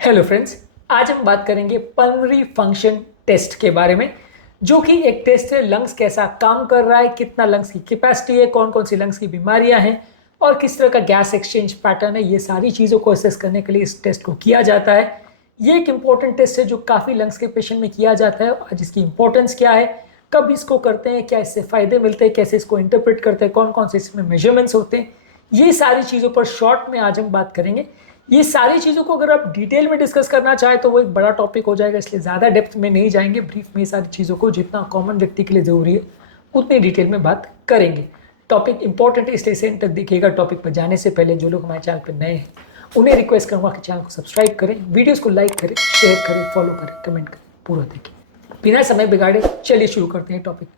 Hello friends, आज हम बात करेंगे पल्मोनरी फंक्शन टेस्ट के बारे में, जो कि एक टेस्ट है लंग्स कैसा काम कर रहा है, कितना लंग्स की कैपेसिटी है, कौन कौन सी लंग्स की बीमारियां हैं और किस तरह का गैस एक्सचेंज पैटर्न है। ये सारी चीज़ों को असेस करने के लिए इस टेस्ट को किया जाता है। ये एक इंपॉर्टेंट टेस्ट है जो काफ़ी लंग्स के पेशेंट में किया जाता है। और जिसकी इंपॉर्टेंस क्या है, कब इसको करते हैं, क्या इससे फ़ायदे मिलते हैं, कैसे इसको इंटरप्रेट करते हैं, कौन कौन से इसमें मेजरमेंट्स होते हैं, ये सारी चीज़ों पर शॉर्ट में आज हम बात करेंगे। ये सारी चीज़ों को अगर आप डिटेल में डिस्कस करना चाहें तो वो एक बड़ा टॉपिक हो जाएगा, इसलिए ज़्यादा डेप्थ में नहीं जाएंगे। ब्रीफ में ये सारी चीज़ों को जितना कॉमन व्यक्ति के लिए ज़रूरी है उतनी डिटेल में बात करेंगे। टॉपिक इंपॉर्टेंट है, इसलिए एंड तक देखिएगा। टॉपिक पर जाने से पहले जो लोग हमारे चैनल पर नए हैं उन्हें रिक्वेस्ट करूँगा कि चैनल को सब्सक्राइब करें, वीडियोज़ को लाइक करें, शेयर करें, फॉलो करें, कमेंट करें, पूरा देखें। बिना समय बिगाड़े चलिए शुरू करते हैं टॉपिक।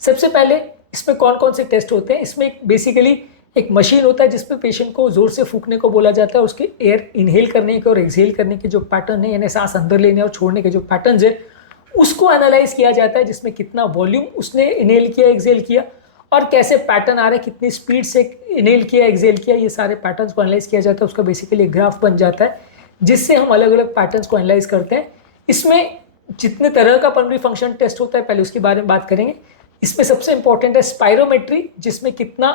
सबसे पहले इसमें कौन कौन से टेस्ट होते हैं। इसमें बेसिकली एक मशीन होता है जिसमें पेशेंट को जोर से फूंकने को बोला जाता है। उसके एयर इनहेल करने के और एक्सहेल करने के जो पैटर्न है, यानी सांस अंदर लेने और छोड़ने के जो पैटर्न है, उसको एनालाइज किया जाता है। जिसमें कितना वॉल्यूम उसने इनहेल किया, एक्सहेल किया और कैसे पैटर्न आ रहा है, कितनी स्पीड से इनहेल किया, एक्सहेल किया, ये सारे पैटर्न्स को एनालाइज किया जाता है। उसका बेसिकली एक ग्राफ बन जाता है जिससे हम अलग अलग पैटर्न्स को एनालाइज करते हैं। इसमें जितने तरह का पल्मोनरी फंक्शन टेस्ट होता है पहले उसके बारे में बात करेंगे। इसमें सबसे इंपॉर्टेंट है स्पायरोमेट्री, जिसमें कितना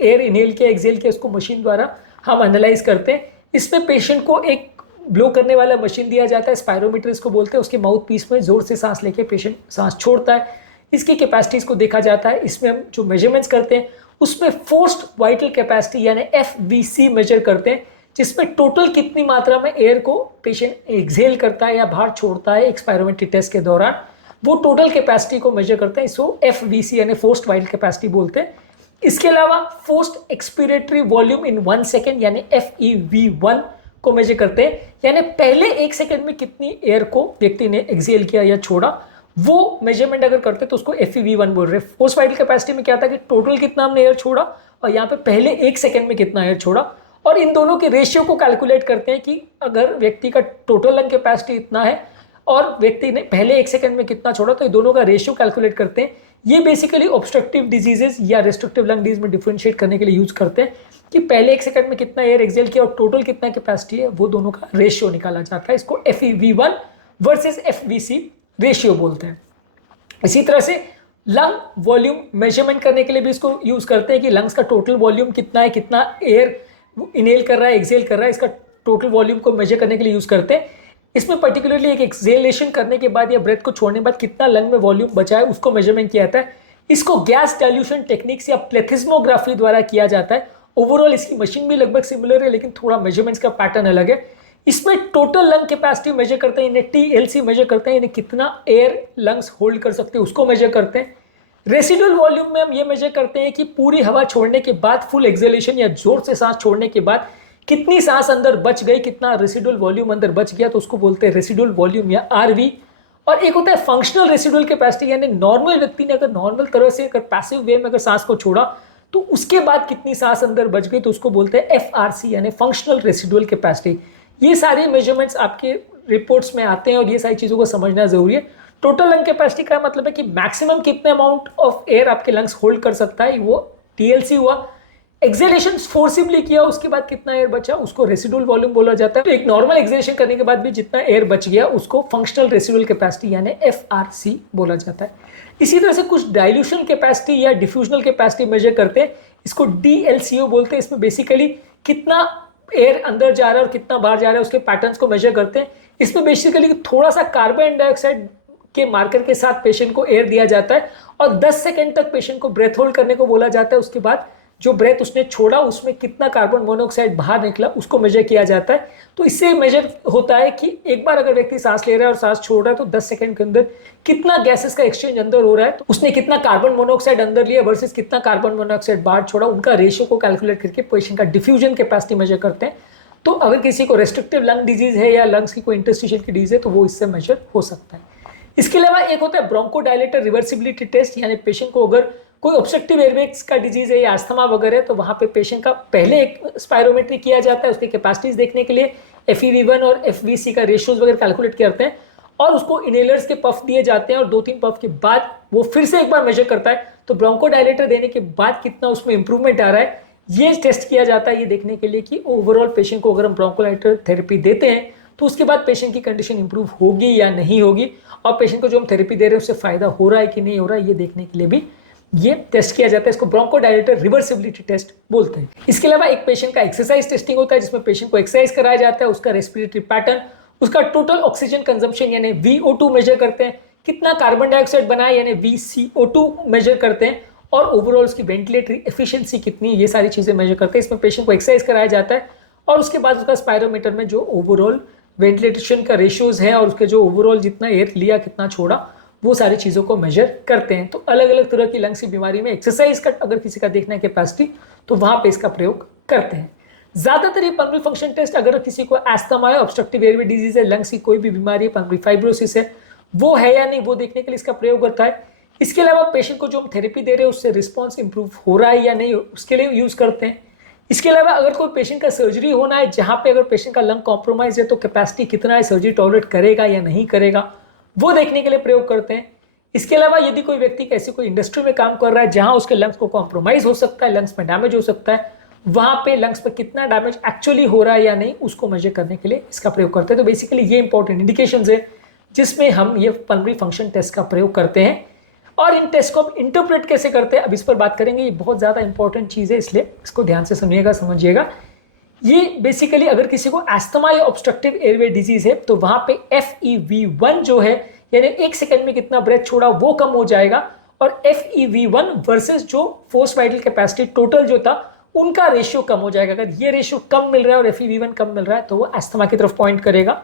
एयर इनहेल किया, एक्सहेल किया, उसको मशीन द्वारा हम एनालाइज करते हैं। इसमें पेशेंट को एक ब्लो करने वाला मशीन दिया जाता है, स्पायरोमीटर इसको बोलते हैं। उसके माउथ पीस में जोर से सांस लेके पेशेंट सांस छोड़ता है। इसकी कैपेसिटीज को देखा जाता है। इसमें हम जो मेजरमेंट्स करते हैं उसमें फोर्स्ड वाइटल कैपेसिटी यानी FVC मेजर करते हैं, जिसमें टोटल कितनी मात्रा में एयर को पेशेंट एक्सहेल करता है या बाहर छोड़ता है एक्सपायरोमेट्री टेस्ट के दौरान, वो टोटल कैपेसिटी को मेजर करते हैं। इसको FVC यानी फोर्स्ड वाइटल कैपेसिटी बोलते हैं। इसके अलावा फोर्स्ड एक्सपीरेटरी वॉल्यूम इन 1 सेकेंड यानी FEV1 को मेजर करते हैं, यानी पहले 1 सेकेंड में कितनी एयर को व्यक्ति ने एक्सहेल किया या छोड़ा, वो मेजरमेंट अगर करते तो उसको FEV1 बोल रहे हैं। फोर्स्ड वाइटल कैपेसिटी में क्या था कि टोटल कितना हमने एयर छोड़ा और यहाँ पे पहले 1 सेकेंड में कितना एयर छोड़ा, और इन दोनों के रेशियो को कैलकुलेट करते हैं कि अगर व्यक्ति का टोटल लंग कैपेसिटी इतना है और व्यक्ति ने पहले 1 सेकंड में कितना छोड़ा, तो ये दोनों का रेशियो कैलकुलेट करते हैं। ये बेसिकली ऑब्स्ट्रक्टिव डिजीजेस या रिस्ट्रिक्टिव लंग डिजीज में डिफरेंशिएट करने के लिए यूज करते हैं कि पहले 1 सेकंड में कितना एयर एक्सहेल किया और टोटल कितना कैपेसिटी है, वो दोनों का रेशियो निकाला जाता है। इसको FEV1 वर्सेस FVC रेशियो बोलते हैं। इसी तरह से लंग वॉल्यूम मेजरमेंट करने के लिए भी इसको यूज करते हैं कि लंग्स का टोटल वॉल्यूम कितना है, कितना एयर इनहेल कर रहा है, एक्सहेल कर रहा है, इसका टोटल वॉल्यूम को मेजर करने के लिए यूज करते हैं। इसमें पर्टिकुलरली एक एक्सहेलेशन करने के बाद या ब्रेथ को छोड़ने के बाद कितना लंग में वॉल्यूम बचा है उसको मेजरमेंट किया जाता है। इसको गैस डाइल्यूशन टेक्निक्स या प्लेथिस्मोग्राफी द्वारा किया जाता है। ओवरऑल इसकी मशीन भी लगभग सिमिलर है, लेकिन थोड़ा मेजरमेंट्स का पैटर्न अलग है। इसमें टोटल लंग कैपेसिटी मेजर करते हैं, TLC मेजर करते हैं, यानी कितना एयर लंग्स होल्ड कर सकते हैं उसको मेजर करते हैं। रेसिडुअल वॉल्यूम में हम ये मेजर करते हैं कि पूरी हवा छोड़ने के बाद, फुल एक्सहेलेशन या जोर से सांस छोड़ने के बाद कितनी सांस अंदर बच गई, कितना रेसिडुअल वॉल्यूम अंदर बच गया, तो उसको बोलते हैं रेसिडुअल वॉल्यूम या RV। और एक होता है फंक्शनल रेसिडुअल कैपेसिटी, यानी नॉर्मल व्यक्ति ने अगर नॉर्मल तरह से अगर पैसिव वे में अगर सांस को छोड़ा तो उसके बाद कितनी सांस अंदर बच गई, तो उसको बोलते हैं FRC यानी फंक्शनल रेसिडुअल कैपेसिटी। ये सारे मेजरमेंट्स आपके रिपोर्ट्स में आते हैं और ये सारी चीज़ों को समझना जरूरी है। टोटल लंग कैपेसिटी का मतलब है कि मैक्सिमम कितने अमाउंट ऑफ एयर आपके लंग्स होल्ड कर सकता है, वो TLC हुआ। एक्सहेलेशन फोर्सिबली किया उसके बाद कितना एयर बचा उसको रेसिडुअल वॉल्यूम बोला जाता है। तो एक नॉर्मल एक्सहेलेशन करने के बाद भी जितना एयर बच गया उसको फंक्शनल रेसिडुअल कैपेसिटी यानी FRC बोला जाता है। इसी तरह से कुछ डाइल्यूशन कैपेसिटी या डिफ्यूजनल कैपेसिटी मेजर करते हैं, इसको DLCO बोलते हैं। इसमें बेसिकली कितना एयर अंदर जा रहा है और कितना बाहर जा रहा है उसके पैटर्न्स को मेजर करते हैं। इसमें बेसिकली थोड़ा सा कार्बन डाइऑक्साइड के मार्कर के साथ पेशेंट को एयर दिया जाता है और 10 सेकंड तक पेशेंट को ब्रेथ होल्ड करने को बोला जाता है। उसके बाद जो ब्रेथ उसने छोड़ा उसमें कितना कार्बन मोनोऑक्साइड बाहर निकला उसको मेजर किया जाता है। तो इससे मेजर होता है कि एक बार अगर व्यक्ति सांस ले रहा है और सांस छोड़ रहा है तो 10 सेकंड के अंदर कितना गैसेस का एक्सचेंज अंदर हो रहा है, तो उसने कितना कार्बन मोनोऑक्साइड अंदर लिया वर्सेस कितना कार्बन मोनोऑक्साइड बाहर छोड़ा, उनका रेशियो को कैलकुलेट करके पेशेंट का डिफ्यूजन कैपेसिटी मेजर करते हैं। तो अगर किसी को रेस्ट्रिक्टिव लंग डिजीज है या लंग्स की कोई इंटरस्टिशियल की डिजीज है तो वो इससे मेजर हो सकता है। इसके अलावा एक होता है ब्रोंकोडायलेटर रिवर्सिबिलिटी टेस्ट, यानी पेशेंट को अगर कोई ऑब्स्ट्रक्टिव एयरवेज का डिजीज है या अस्थमा वगैरह है तो वहाँ पे पेशेंट का पहले एक स्पायरोमेट्री किया जाता है उसकी कैपेसिटीज देखने के लिए, FEV1 और FVC का रेशियोज वगैरह कैलकुलेट करते हैं और उसको इनहेलर्स के पफ दिए जाते हैं और 2-3 पफ के बाद वो फिर से एक बार मेजर करता है तो ब्रोंकोडायलेटर देने के बाद कितना उसमें इंप्रूवमेंट आ रहा है, ये टेस्ट किया जाता है ये देखने के लिए कि ओवरऑल पेशेंट को अगर हम ब्रोंकोडायलेटर थेरेपी देते हैं तो उसके बाद पेशेंट की कंडीशन इंप्रूव होगी या नहीं होगी, और पेशेंट को जो हम थेरेपी दे रहे हैं उससे फायदा हो रहा है कि नहीं हो रहा है, ये देखने के लिए भी ये टेस्ट किया जाता है। इसको ब्रोंकोडायलेटर रिवर्सिबिलिटी टेस्ट बोलते हैं। इसके अलावा एक पेशेंट का एक्सरसाइज टेस्टिंग होता है जिसमें पेशेंट को एक्सरसाइज कराया जाता है, उसका रेस्पिरेटरी पैटर्न, उसका टोटल ऑक्सीजन कंजम्पशन यानी VO2 मेजर करते हैं, कितना कार्बन डाइऑक्साइड बनाया यानी VCO2 मेजर करते हैं, और ओवरऑल उसकी वेंटिलेटरी एफिशिएंसी कितनी, ये सारी चीजें मेजर करते हैं। इसमें पेशेंट को एक्सरसाइज कराया जाता है और उसके बाद उसका स्पायरोमीटर में जो ओवरऑल वेंटिलेशन का रेशियोज है और उसके जो ओवरऑल जितना एयर लिया कितना छोड़ा वो सारी चीज़ों को मेजर करते हैं। तो अलग अलग तरह की लंग्स की बीमारी में एक्सरसाइज का अगर किसी का देखना है कैपेसिटी तो वहाँ पे इसका प्रयोग करते हैं। ज़्यादातर ये पल्मोनरी फंक्शन टेस्ट अगर किसी को एस्थमा है, ऑब्स्ट्रक्टिव एयरवे डिजीज है, लंग्स की कोई भी बीमारी है, पल्मोनरी फाइब्रोसिस है, वो है या नहीं वो देखने के लिए इसका प्रयोग होता है। इसके अलावा पेशेंट को जो हम थेरेपी दे रहे हैं उससे रिस्पॉन्स इंप्रूव हो रहा है या नहीं उसके लिए यूज़ करते हैं। इसके अलावा अगर कोई पेशेंट का सर्जरी होना है जहाँ पे अगर पेशेंट का लंग कॉम्प्रोमाइज है तो कैपेसिटी कितना है, सर्जरी टॉलरेट करेगा या नहीं करेगा, वो देखने के लिए प्रयोग करते हैं। इसके अलावा यदि कोई व्यक्ति ऐसी कोई इंडस्ट्री में काम कर रहा है जहां उसके लंग्स को कॉम्प्रोमाइज हो सकता है, लंग्स में डैमेज हो सकता है, वहां पे लंग्स पे कितना डैमेज एक्चुअली हो रहा है या नहीं उसको मेजर करने के लिए इसका प्रयोग करते हैं। तो बेसिकली ये इंपॉर्टेंट इंडिकेशंस है जिसमें हम ये पल्मोनरी फंक्शन टेस्ट का प्रयोग करते हैं। और इन टेस्ट को हम इंटरप्रेट कैसे करते हैं अब इस पर बात करेंगे, ये बहुत ज़्यादा इंपॉर्टेंट चीज़ है इसलिए इसको ध्यान से सुनिएगा, समझिएगा। ये बेसिकली अगर किसी को एस्थमा या ऑब्स्ट्रक्टिव एयरवे डिजीज है तो वहां पे FEV1 जो है यानी 1 सेकंड में कितना ब्रेथ छोड़ा वो कम हो जाएगा, और FEV1 वर्सेस जो फोर्स वाइटल कैपेसिटी टोटल जो था उनका रेशियो कम हो जाएगा। अगर ये रेशियो कम मिल रहा है और FEV1 कम मिल रहा है तो वो एस्थमा की तरफ पॉइंट करेगा।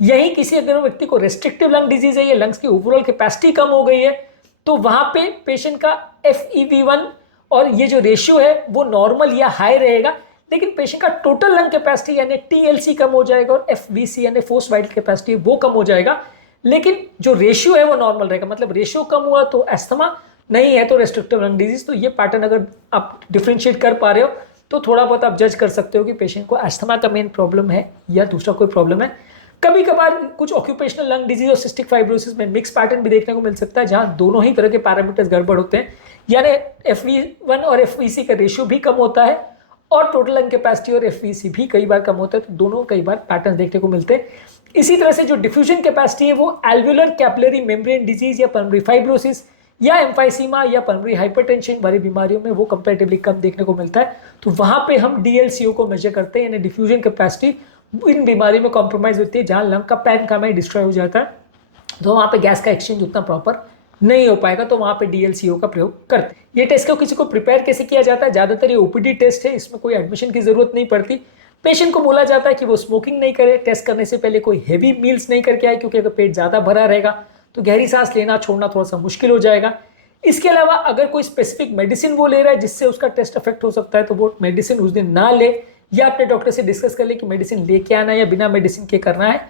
यही किसी अगर व्यक्ति को रेस्ट्रिक्टिव लंग डिजीज है या लंग्स की ओवरऑल कैपेसिटी कम हो गई है तो वहां पे पेशेंट का FEV1 और ये जो रेशियो है वो नॉर्मल या हाई रहेगा, लेकिन पेशेंट का टोटल लंग कैपेसिटी यानी TLC कम हो जाएगा और FVC यानी फोर्स वाइटल कैपेसिटी वो कम हो जाएगा, लेकिन जो रेशियो है वो नॉर्मल रहेगा। मतलब रेशियो कम हुआ तो एस्थमा, नहीं है तो रेस्ट्रिक्टिव लंग डिजीज। तो ये पैटर्न अगर आप डिफरेंशिएट कर पा रहे हो तो थोड़ा बहुत आप जज कर सकते हो कि पेशेंट को एस्थमा का मेन प्रॉब्लम है या दूसरा कोई प्रॉब्लम है। कभी कभार कुछ ऑक्यूपेशनल लंग डिजीज और सिस्टिक फाइब्रोसिस में मिक्स पैटर्न भी देखने को मिल सकता है जहां दोनों ही तरह के पैरामीटर्स गड़बड़ होते हैं, यानी FV1 और FVC का रेशियो भी कम होता है और टोटल लंग कैपेसिटी और FVC भी कई बार कम होता है, तो दोनों कई बार पैटर्न देखने को मिलते हैं। इसी तरह से जो डिफ्यूजन कैपेसिटी है वो एल्वुलर कैपिलरी मेम्ब्रेन डिजीज या पल्मोनरी फाइब्रोसिस या एम्फाइसीमा या पल्मोनरी हाइपरटेंशन वाली बीमारियों में वो कंपैरेटिवली कम देखने को मिलता है। तो वहां पे हम DLCO को मेजर करते हैं, यानी डिफ्यूजन कैपेसिटी इन बीमारियों में कॉम्प्रोमाइज होती है जहां लंग का पैरेन्काइमा डिस्ट्रॉय हो जाता है, तो वहां पे गैस का एक्सचेंज उतना प्रॉपर नहीं हो पाएगा, तो वहां पे DLCO का प्रयोग करते हैं। ये टेस्ट को किसी को प्रिपेयर कैसे किया जाता है, ज्यादातर ये OPD टेस्ट है, इसमें कोई एडमिशन की जरूरत नहीं पड़ती। पेशेंट को बोला जाता है कि वो स्मोकिंग नहीं करे, टेस्ट करने से पहले कोई हेवी मील्स नहीं करके आए, क्योंकि अगर पेट ज्यादा भरा रहेगा तो गहरी सांस लेना छोड़ना थोड़ा सा मुश्किल हो जाएगा। इसके अलावा अगर कोई स्पेसिफिक मेडिसिन वो ले रहा है जिससे उसका टेस्ट अफेक्ट हो सकता है तो वो मेडिसिन उस दिन ना ले, या अपने डॉक्टर से डिस्कस कर ले कि मेडिसिन लेके आना है या बिना मेडिसिन के करना है।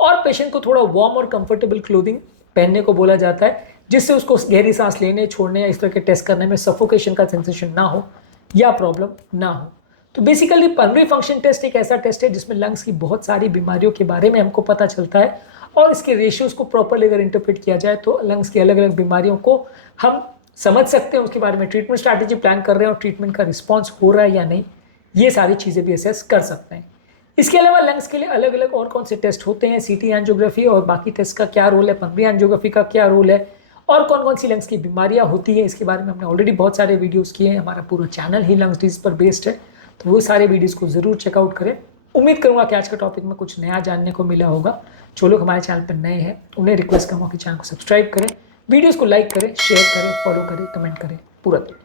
और पेशेंट को थोड़ा वार्म और कंफर्टेबल क्लोथिंग पहनने को बोला जाता है जिससे उसको गहरी सांस लेने छोड़ने या इस तरह के टेस्ट करने में सफोकेशन का सेंसेशन ना हो या प्रॉब्लम ना हो। तो बेसिकली पल्मोनरी फंक्शन टेस्ट एक ऐसा टेस्ट है जिसमें लंग्स की बहुत सारी बीमारियों के बारे में हमको पता चलता है, और इसके रेशियोज को प्रॉपरली अगर इंटरप्रेट किया जाए तो लंग्स की अलग अलग बीमारियों को हम समझ सकते हैं, उसके बारे में ट्रीटमेंट स्ट्रैटेजी प्लान कर रहे हैं और ट्रीटमेंट का रिस्पॉन्स हो रहा है या नहीं, ये सारी चीज़ें भी असेस कर सकते हैं। इसके अलावा लंग्स के लिए अलग अलग और कौन से टेस्ट होते हैं, CT एंजियोग्राफी और बाकी टेस्ट का क्या रोल है, पल्मोनरी एंजियोग्राफी का क्या रोल है, और कौन कौन सी लंग्स की बीमारियां होती है, इसके बारे में हमने ऑलरेडी बहुत सारे वीडियोस किए हैं। हमारा पूरा चैनल ही लंग्स डिजीज पर बेस्ड है, तो वो सारे वीडियोस को जरूर चेकआउट करें। उम्मीद करूंगा कि आज का टॉपिक में कुछ नया जानने को मिला होगा। जो लोग हमारे चैनल पर नए हैं उन्हें रिक्वेस्ट करूँगा कि चैनल को सब्सक्राइब करें, वीडियोज़ को लाइक करें, शेयर करें, फॉलो करें, कमेंट करें, पूरा दिन।